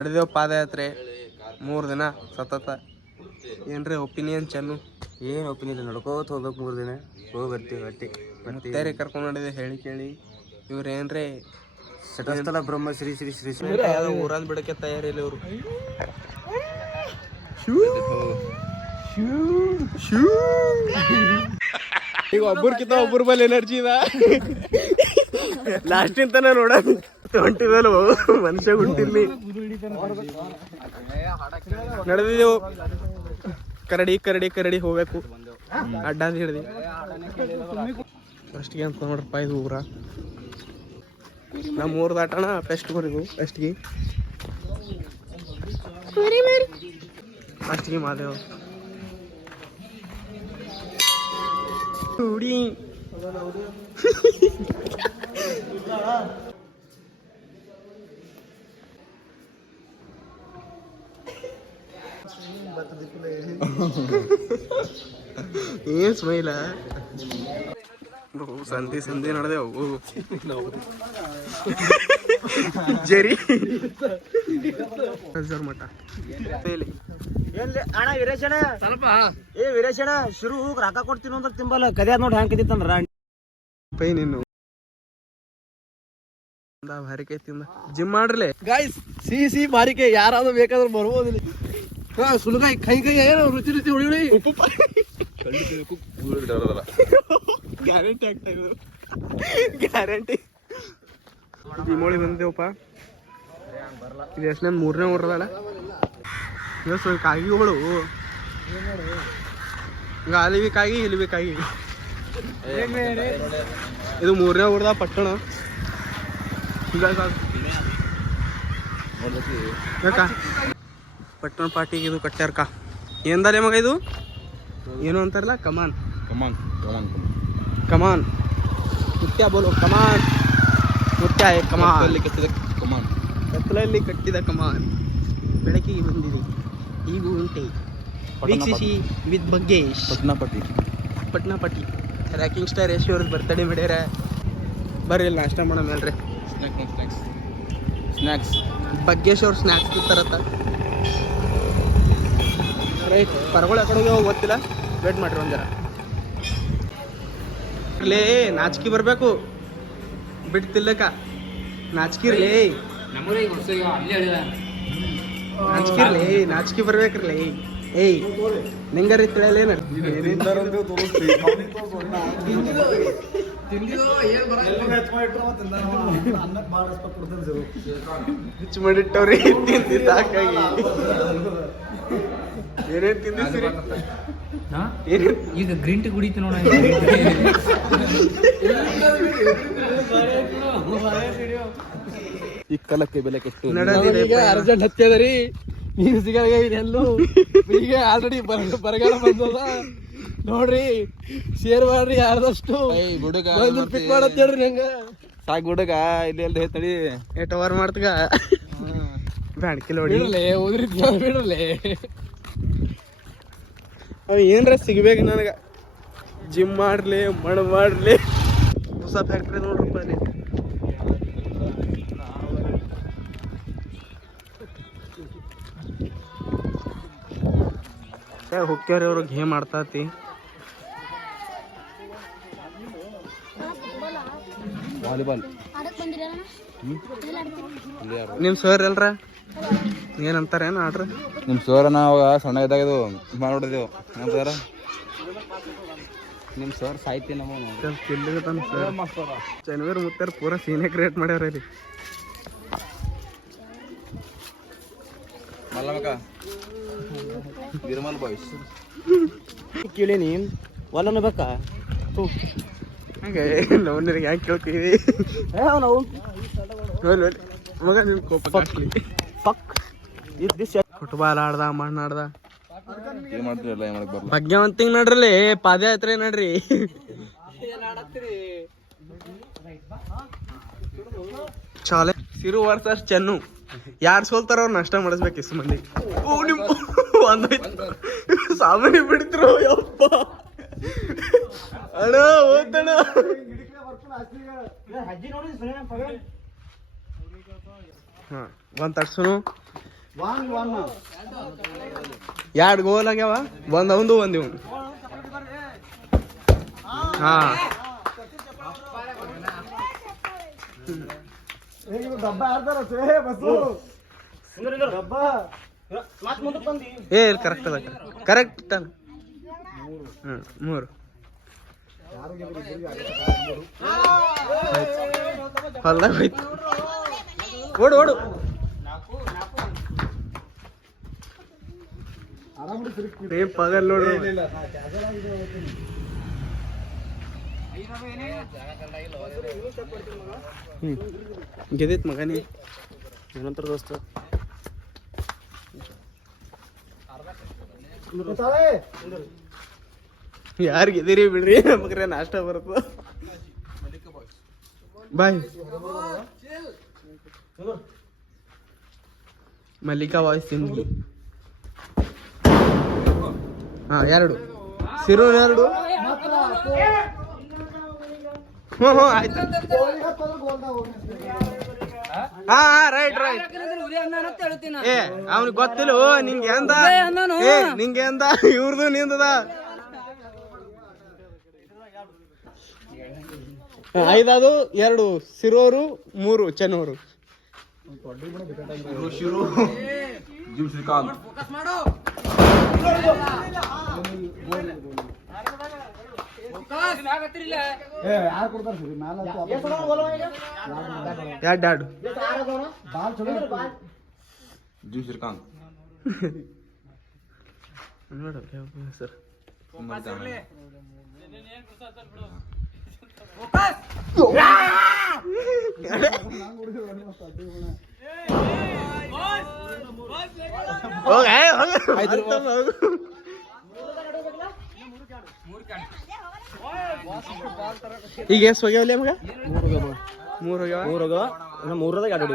ನಡೆದೇವು ಪಾದಯಾತ್ರೆ. ಮೂರು ದಿನ ಸತತ. ಏನ್ರಿ ಒಪಿನಿಯನ್ ಚೆನ್ನು? ಏನು ಒಪಿನಿಯನ್ ನಡ್ಕೋತ ಹೋಗ್ಬೇಕು ಮೂರು ದಿನ. ಹೋಗಿ ಬರ್ತೀವಿ ಒಟ್ಟಿ. ಬರ್ತೀವಿ. ತೇರಿ ಕರ್ಕೊಂಡು ನಡೆದೆ ಹೇಳಿ ಕೇಳಿ. ಇವ್ರು ಏನ್ರಿ? ಸಟಸ್ಥಲ ಬ್ರಹ್ಮ ಶ್ರೀ ಶ್ರೀ ಶ್ರೀ ಶ್ರೀ. ಯಾವ್ದೋ ಊರಂದ್ ಬಿಡಕ್ಕೆ ತಯಾರಿಲ್ಲ ಇವ್ರು. ಈಗ ಒಬ್ಬರ್ಕಿಂತ ಒಬ್ಬರ ಬಲ್ ಎನರ್ಜಿ ಇದ? ಲಾಸ್ಟ್ ತನ ನೋಡ ಹೊಂಟಿದಲ್ಲ ಮನುಷ್ಯ ಹುಟ್ಟಿರ್ಲಿ ನಡೆದಿದ್ದೆವು ಕರಡಿ ಕರಡಿ ಕರಡಿ ಹೋಗ್ಬೇಕು ಅಡ್ಡ ಹಿಡ್ದಿ ಫಸ್ಟ್ಗೆ ಅಂತ ನೋಡ್ರಪ್ಪ ಇದು ಊರ ನಮ್ಮ ಊರ್ ದಾಟಣ ಫೆಸ್ಟ್ ಊರಿಗೂ ಫೆಸ್ಟ್ಗೆ ಫಸ್ಟ್ಗೆ ಮಾದೇವ್ ಹುಡಿ ಏನ್ ಸ್ಮೈಲ ಸಂಧಿ ಸಂಧಿ ನಡೆದೆವು ಜರಿ. ಸರ್ ಮಠ. ಅಣ್ಣ ವೀರೇಶಣ ಸ್ವಲ್ಪ ಏ ವೀರೇಶಣ ಶುರು ರೊಕ್ಕ ಕೊಡ್ತೀನಿ ಅಂದ್ರೆ ತಿಂಬಲ್ಲ ಕದ್ಯಾದ ನೋಡಿ ಹ್ಯಾಂಗ್ ಕದಿತ್ತಂದ್ರ ಪೈ ನಿನ್ನು ಭಾರಿಕೆ ತಿಂದ. ಜಿಮ್ ಮಾಡ್ರಲೆ? ಗಾಯ್ಸ್ ಸಿ ಸಿ ಬಾರಿಕೆ ಯಾರಾದ್ರೂ ಬೇಕಾದ್ರೂ ಬರ್ಬೋದು ಇಲ್ಲಿ ಹಾ ಸುಲಗಾಯಿ ಕೈ ಕೈ ಏನೋ ರುಚಿ ರುಚಿ ಉಳಿ ಉಳಿ ಗ್ಯಾರಂಟಿ ಆಗ್ತಾ ಇದ್ರು ಗ್ಯಾರಂಟಿ ದಿಮೋಳಿ ಬಂದೇವಪ್ಪ ಇದು ಎಷ್ಟನೇ ಮೂರನೇ ಊರದಲ್ಲ ಇವತ್ತು ಕಾಗಿಗಳು ಈಗ ಅಲ್ಲಿ ಬಿ ಕಾಗಿ ಇಲ್ಲಿ ಬಿ ಕಾಗಿ ಇದು ಮೂರನೇ ಊರದ ಪಟ್ಟಣ ಈಗ ಸಾಕು. ಯಾಕ ಪಟ್ಟಣ ಪಾರ್ಟಿಗೆ ಇದು ಕಟ್ಟ್ಯಾರಕ್ಕ ಏನ್ದಾರೆ ಮಗ ಇದು? ಏನು ಅಂತಾರಲ್ಲ? Come on. Come on come on come on. ಮುತ್ಯ ಬೋಲು ಕಮಾನ್. ಮುತ್ಯ ಕಮಾನ್. ಕಟ್ಟಿದ ಕಮಾನ್. ಕತ್ತಲಲ್ಲಿ ಕಟ್ಟಿದ ಕಮಾನ್. ಬೆಳಕಿಗೆ ಬಂದಿದೆ. ಈಗೂ ಉಂಟೆ. ವೀಕ್ಷಿಸಿ ವಿತ್ ಬಗ್ಗೆ ಪಟ್ನಾ ಪಟ್ಟಿ ಪಟ್ನಾ ಪಟ್ಟಿ ರ್ಯಾಕಿಂಗ್ ಸ್ಟಾರ್ ಎಷ್ಟು ಅವ್ರದ್ದು ಬರ್ತಡೇ ಬಿಡ್ಯಾರ? ಬರ್ರಿ ನಾಷ್ಟ ಮಾಡೋಣ ಮೇಲ್ರಿ ಸ್ನ್ಯಾಕ್ಸ್ ಸ್ನ್ಯಾಕ್ಸ್ ಸ್ನಾಕ್ಸ್ ಬಗ್ಗೇಶ್ ಅವ್ರು ಸ್ನ್ಯಾಕ್ಸ್ ತರ ರೈಟ್ ಪರಗಳು ಯಾಕಡೆ ಗೊತ್ತಿಲ್ಲ. ವೇಟ್ ಮಾಡ್ರಿ ಒಂದ್ ಜರ ಲೇ ನಾಚಿಕೆ ಬರ್ಬೇಕು. ಬಿಟ್ಟು ತಿಲ್ಲಕ ನಾಚಿಕಿರ್ಲಿ ನಾಚಿಕಿರ್ಲಿ ನಾಚಿಕೆ ಬರ್ಬೇಕ್ರಲಿ. ಏಯ್ ನಿಂಗರಿ ತಿಳಿಯಲೇನ ಹೆಚ್ಚು ಮಾಡಿಟ್ಟವ್ರಿ. ತಿಂದಿ ಸಾಕಾಗಿ. ಏನೇನ್ ತಿಂದಿಸ್ರಿ ಏನೇನ್? ಈಗ ಗ್ರೀನ್ ಟೀ ಕುಡಿತು ನೋಡ. ಈ ಕಲಕ್ಕೆ ಬೆಲೆ ಕೆಟ್ಟು ಅರ್ಜೆಂಟ್ ಹತ್ತಿದರಿ ನೀರು ಸಿಗಲ್ಲ ಎಲ್ಲೂ. ಈಗ ಆಲ್ರೆಡಿ ಬರಗಾಲ ಬಂದದ. ನೋಡ್ರಿ ಶೇರ್ ಮಾಡ್ರಿ ಯಾರ್ದಷ್ಟು. ಹುಡುಗ ಪಿಕ್ ಮಾಡತ್ ಹೇಳ್ರಿ ನಂಗ. ಸಾಕ್ ಹುಡುಗ ಇಲ್ಲಿ ಎಲ್ಲ ತಡಿ ಏಟ್ ಓವರ್ ಮಾಡ್ತಗ. ಬ್ಯಾಡ್ಕಿಲ್ ಹೊಡಿ. ಬಿಡಲೆ ಉದ್ರಿ ಬಿಡಲೆ ಅವ್ ಏನ್ರ ಸಿಗ್ಬೇಕು ನನಗ. ಜಿಮ್ ಮಾಡ್ಲಿ ಮಣ್ ಮಾಡ್ಲಿ. ಹೊಸ ಫ್ಯಾಕ್ಟ್ರಿ ನೋಡ್ರಿ ಅಲ್ಲಿ ಅವ್ರ ಹೊಕ್ಕ್ಯಾರ ಘೇ ಮಾಡ್ತಾತಿ. ವಾಲಿಬಾಲ್. ನಿಮ್ಮ ಸರ್ ಎಲ್ರ? ಏನಂತಾರೇನು ಆರ್ಡ್ರ್? ನಿಮ್ಮ ಸರ್ ನಾವು ಸಣ್ಣ ಇದ್ದಾಗ ಇದು ಮಾಡ್ಬಿಟ್ಟಿದೆವು ಸರ್? ನಿಮ್ಮ ಸರ್ ಸಾಯ್ತಿ ನಮ್ಮ ತಿಲ್ಲಿಗತಾನ ಸರ್ ಜನವರಿ ಮುತ್ತಾರ ಪೂರ ಸೀನೆ ಕ್ರಿಯೇಟ್ ಮಾಡ್ಯಾರ ಇಲ್ಲಿ. ಮಲ್ಲಮಕ ನಿರ್ಮಲ್ ಬಾಯ್ಸ್ ಕೇಳೀನಿ ಒಲ್ಲನ ಬೇಕಾ? ಹಂಗೆ ನವನಿಗೆ ಯಾಕೆ ಕೇಳ್ತೀವಿ ಮಗ ನಿನ್ ಕೋಪ ಫುಟ್ಬಾಲ್ ಆಡ್ದ ಮಣ್ಣು ಆಡ್ದ. ಏನ್ ಮಾಡ್ತೀರಲ್ಲ ಏನ್ ಮಾಡಕ್ ಬರಲ್ಲ ಭಾಗ್ಯವಂತಿಂಗ್ ನಡ್ರಲ್ಲಿ ಪಾದಯಾತ್ರೆ ನಡ್ರಿ. ಚಾಲೆ. ಸಿರು ವರ್ಸಸ್ ಚೆನ್ನು. ಯಾರು ಸೋಲ್ತಾರ ಅವ್ರು ನಷ್ಟ ಮಾಡಿಸ್ಬೇಕು ಇಸ್ ಮಂದಿ. ಓ ನಿಮ್ ಒಂದೈತು ಸಾಮಾನ್ಯ ಬಿಡ್ತಿರೋ ಯಪ್ಪ. ಅಣ್ಣ ಓದಣ್ಣ ಹಾ ಒಂದ್ ತಡ್ಸುನು. ಎರಡು ಗೋಲ್ ಆಗ್ಯಾವ? ಒಂದ್ ಅವಂದು, ಒಂದ್ ಇವ್ ಹಾ. ಏ ಕರೆಕ್ಟ್ ಅದ. ಕರೆಕ್ಟ್ ಹ್ಮ್, ಮೂರು. ಹೊಲ್ದಾಗ ಹೋಯ್ತು. ಓಡು ಓಡು. ಏ ಪಗಲ್ ನೋಡು ಹ್ಮ್. ಗೆದಿತ್ ಮಗನೇ. ಏನಂತಾರ ದೋಸ್ತ? ಯಾರು ಗೆದಿರಿ ಬಿಡ್ರಿ? ನಮಗ್ರೆ ನಾಷ್ಟ ಬರ್ತದ ಬಾಯ್. ಮಲ್ಲಿಕಾ ವಾಯ್ಸ್ ಸಿಂಗಿ ಹಾ ಎರಡು ಸಿರು ಎರಡು ಹ್ಞೂ ಹ್ಞೂ ಆಯ್ತು ರೈಟ್ ರೈಟ್ ಏ ಅವ್ನಿಗೆ ಗೊತ್ತಿಲ್ಲ ನಿಂಗೆ ಎಂದ ನಿಂಗೆ ಎಂದ ಇವ್ರದು ನಿಂದದ ಐದದು ಎರಡು ಸಿರೋರು ಮೂರು ಚೆನ್ನೂರು ಯಾರು ಕೊಡ್ತಾರ ಸರಿ? ಮ್ಯಾಲ ಎರಡು ಎರಡು ಬಾಲ್ ಚಲೋ ನೋಡು ಸರ್ ಈಗ ಎಷ್ಟು ಹೋಗ್ಯಾವಲ್ಲ ಮಗ? ಮೂರು ಹೋಗ್ಯಾವ. ಮೂರಾಗ ಮೂರದಾಗ ಎರಡು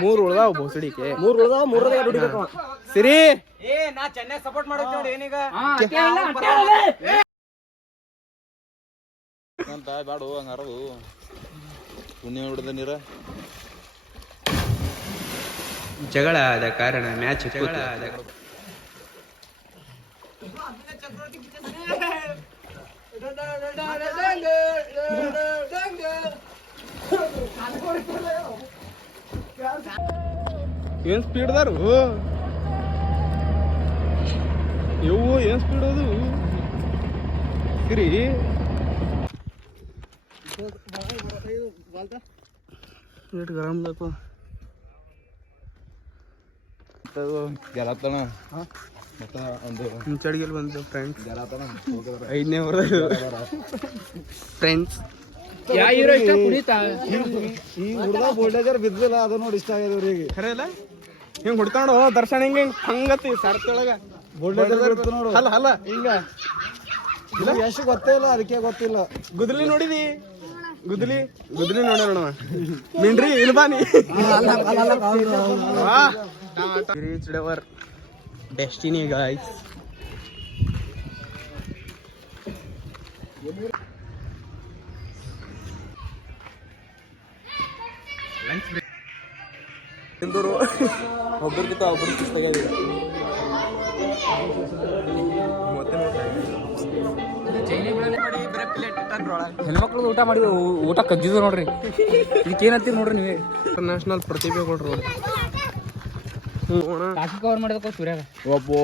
ಮೂರು ಉಳ್ದಾವ ಬೋಸಡಿಕೆ ಮೂರ್ ಉಳ್ದಾವ ಮೂರದಾಗ ಎರಡು. ಸಿರಿ. ಏ ನಾ ಚೆನ್ನೈ ಸಪೋರ್ಟ್ ಮಾಡೋದು ನೋಡಿ ಏನೀಗ. ಅಂತ ಬ್ಯಾಡು ಹಂಗ ಅರದು ಪುಣ್ಯ ಹಿಡ್ದ ನೀರ. ಜಗಳ ಆದ ಕಾರಣ ಮ್ಯಾಚ್ ಜಗಳ ಆದ ಏನ್ ಸ್ಪೀಡ್ ದಾರು ಇವು ಏನ್ ಸ್ಪೀಡ್ ಅದು ಸಿರಿ ಎಷ್ಟು ಗರಂ ಬೇಕು ಗೆಲತ್ತಣ ಮತ್ತ ಒಂದು ಮುಂಚಡಿಗೆ ಬಂದು ಫ್ರೆಂಡ್ಸ್ ಗೆಲತ್ತಣ ಐದನೇ ವರ ಫ್ರೆಂಡ್ಸ್ ಈ ಹುಡ್ದ ಬೋಲ್ಡೇಜರ್ ಬಿದ್ದಿಲ್ಲ ಅದು ನೋಡಿ ಇಷ್ಟ ಆಗ್ಯದ ಅವ್ರಿಗೆ. ಖರೆ ಇಲ್ಲ ಹಿಂಗ್ ಹುಡ್ಕೊಂಡು ದರ್ಶನ ಹಿಂಗ ಹಿಂಗ್ ಹಂಗತಿ ಸರ್ತಿಯೊಳಗ ಬೋಲ್ಡೇಜರ್ ನೋಡು. ಅಲ್ಲ ಅಲ್ಲ ಹಿಂಗ. ಇಲ್ಲ ಎಷ್ಟು ಗೊತ್ತೇ ಇಲ್ಲ ಅದಕ್ಕೆ ಗೊತ್ತಿಲ್ಲ. ಗುದ್ಲಿ ನೋಡಿದಿ? ಗುದ್ಲಿ? ಗುದ್ಲಿ ನೋಡೋಣ ಮಿಂಡ್ರಿ ಇಲ್ಬಾನಿ ರೀಚ್ಡ್ ಅವರ್ ಡೆಸ್ಟಿನಿ ಗಾಯ್ಸ್ ಒಬ್ಬರಿಗಿಂತ ಒಬ್ಬರು ಸುಸ್ತಾಗಿದೆ ಹೆಣ್ಮಕ್ಳು ಊಟ ಮಾಡಿ ಊಟ ಕಗ್ಗಿದ್ರು ನೋಡ್ರಿ ಇದಕ್ಕೆ ಏನಂತೀರಿ ನೋಡ್ರಿ ನೀವೇ ಇಂಟರ್ನ್ಯಾಷನಲ್ ಪ್ರತಿಭೆ ಕೊಡ್ರು ಅವ್ರು. ಹ್ಞೂ ಅಣ್ಣ ಟಾಕಿ ಕವರ್ ಮಾಡಬೇಕು ಸೂರ್ಯಾಗ. ಒಬ್ಬೋ.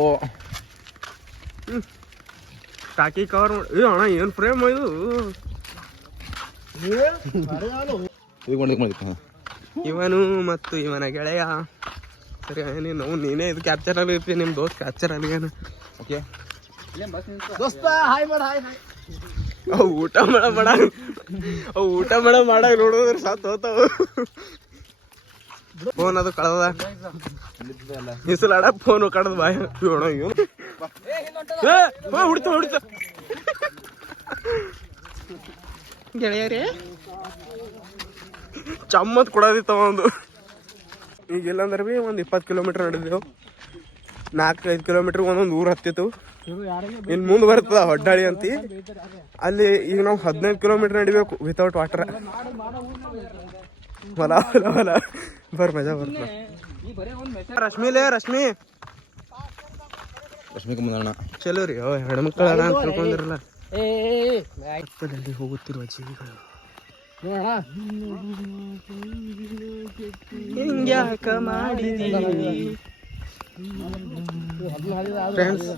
ಟಾಕಿ ಕವರ್ ಏ ಅಣ್ಣ ಏನು ಫ್ರೇಮ್ ಇದು? ಇದು ಇವನು ಮತ್ತು ಇವನ ಗೆಳೆಯ. ಸರಿ ನೀನು ನೀನೇ ಇದು ಕ್ಯಾಪ್ಚರ್ ಅಲ್ಲಿ ಇರ್ತೀನಿ ನಿಮ್ಮ ದೋಸ್ತ್ ಕ್ಯಾಪ್ಚರ್ ಅಲ್ಲಿ ಏನು? ಓಕೆ ದೋಸ್ತ ಹಾಯ್ ಮಾಡ ಹಾಯ್ ಅವು ಊಟ ಮಾಡ ಮಾಡ ಅವು ಊಟ ಮಾಡ ಮಾಡ ನೋಡಿದ್ರೆ ಸಾತ್ ಹೋತಾವು. ಫೋನ್ ಅದು ಕಳದ ಬಿಸಿಲಾಡ ಫೋನ್ ಕಡ್ದು ಬಾಯ್. ಏನು ಏ ಹೋ ಹುಡ್ತ ಹುಡ್ತ. ಗೆಳೆಯರೇ. ಚಮ್ಮತ್ ಕೊಡೋದಿತ್ತವ ಒಂದು. ಈಗ ಎಲ್ಲಂದ್ರೆ ಭೀ ಒಂದು ಇಪ್ಪತ್ತು ಕಿಲೋಮೀಟ್ರ್ ನಡೆದೆವು ನಾಲ್ಕು ಐದು ಕಿಲೋಮೀಟ್ರ್ ಒಂದೊಂದು ಊರು ಹತ್ತಿತ್ತು. ಇನ್ನು ಮುಂದೆ ಬರ್ತದ ಹೊಡ್ಡಾಳಿ ಅಂತ. ಅಲ್ಲಿ ಈಗ ನಾವು ಹದಿನೈದು ಕಿಲೋಮೀಟ್ರ್ ನಡಿಬೇಕು ವಿತೌಟ್ ವಾಟರ್ ಹೊಲ ಹೊಲ ಹೊಲ. ಬರ್ ಮಜಾ ರಶ್ಮಿ ರಶ್ಮಿಲೇ ರಶ್ಮಿ. ರಶ್ಮಿಗೆ ಮುಂದಣ್ಣ ಚಲೋ ರೀ. ಓ ಹೆಣ್ಮಕ್ಳ ಅಂತ ತಿಳ್ಕೊಂಡಿರಲ್ಲ. ಪಕ್ಕದಲ್ಲಿ ಹೋಗುತ್ತಿರುವ ಜೀವಿಗಳು. ಹಿಂಗ್ಯಾಕ ಮಾಡಿದೀವಿ? ಫ್ರೆಂಡ್ಸ್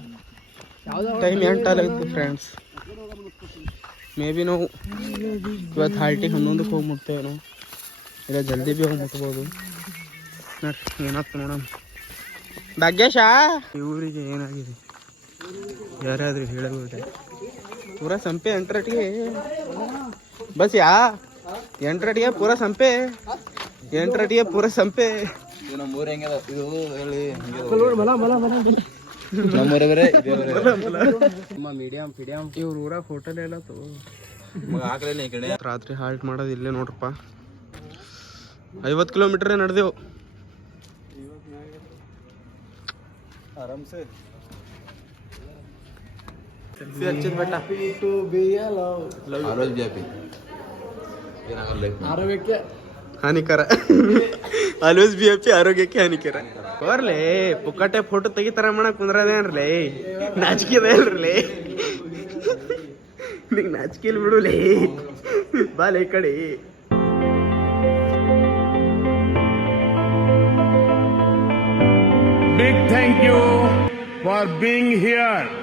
ಟೈಮ್ ಎಂಟಾಲಾಗಿತ್ತು ಫ್ರೆಂಡ್ಸ್ ಮೇ ಬಿ ನಾವು ಇವತ್ತು ಹಾಲ್ಟಿಗೆ ಹನ್ನೊಂದಕ್ಕೆ ಹೋಗಿ ಮುಟ್ತೇವೆ ನಾವು. ಇಲ್ಲ ಜಲ್ದಿ ಭೀ ಹೋಗಿ ಮುಟ್ಬೋದು ನೋಡ್ರಿ ಏನಾಗ್ತದೆ ನೋಡೋಣ. ಭಾಗ್ಯೇಶ? ಇವರಿಗೆ ಏನಾಗಿದೆ? ಯಾರಾದ್ರೂ ಹೇಳಬಹುದ? ಪೂರಾ ಸಂಪೆ ಎಂಟ್ರಟಿಗೆ ಬಸ್ ಯಾ ಎಂಟ್ರಟಿಗೆ ಪೂರಾ ಸಂಪೆ. ಎಂಟ್ರಟಿಗೆ ಪೂರಾ ಸಂಪೆ. ನಮ್ಮೂರ ಹೆಂಗದ ಇದು ಹೇಳಿ ನಮ್ಮೂರ ಬೇರೆ ಇವ್ರ ಊರಾಗ ಹೋಟೆಲ್ ಎಲ್ಲ ತಗೋ. ರಾತ್ರಿ ಹಾಲ್ಟ್ ಮಾಡೋದು ಇಲ್ಲೇ ನೋಡ್ರಪ್ಪ. ಐವತ್ತು ಕಿಲೋಮೀಟ್ರೇ ನಡೆದೆವು. ಆರಾಮ್ಸೆ. ಹಚ್ಚಿದ ಬೆಟ್ಟ. ಆರೋಗ್ಯ ಜಾಪಿ ಏನಾಗಲ್ಲ ಆರೋಗ್ಯಕ್ಕೆ. ಹಾನಿಕರ. ಆಲ್ವೇಸ್ ಬಿ ಎಪಿ ಆರೋಗ್ಯಕ್ಕೆ ಹಾನಿಕರ. ಬರ್ಲಿ ಪುಕ್ಕಟ್ಟೆ ಫೋಟೋ ತೆಗಿತಾರ ಮಾಡಕ್ ಕುಂದ್ರದೇನ್ರಲೇ? ನಾಚಿಕೆದ ಇಲ್ರಲೇ? ನಿಂಗೆ ನಾಚಿಕೆ ಇಲ್ಲ ಬಿಡುಲೇ ಬಾಲೆ ಈ ಕಡೆ. Big thank you for being here.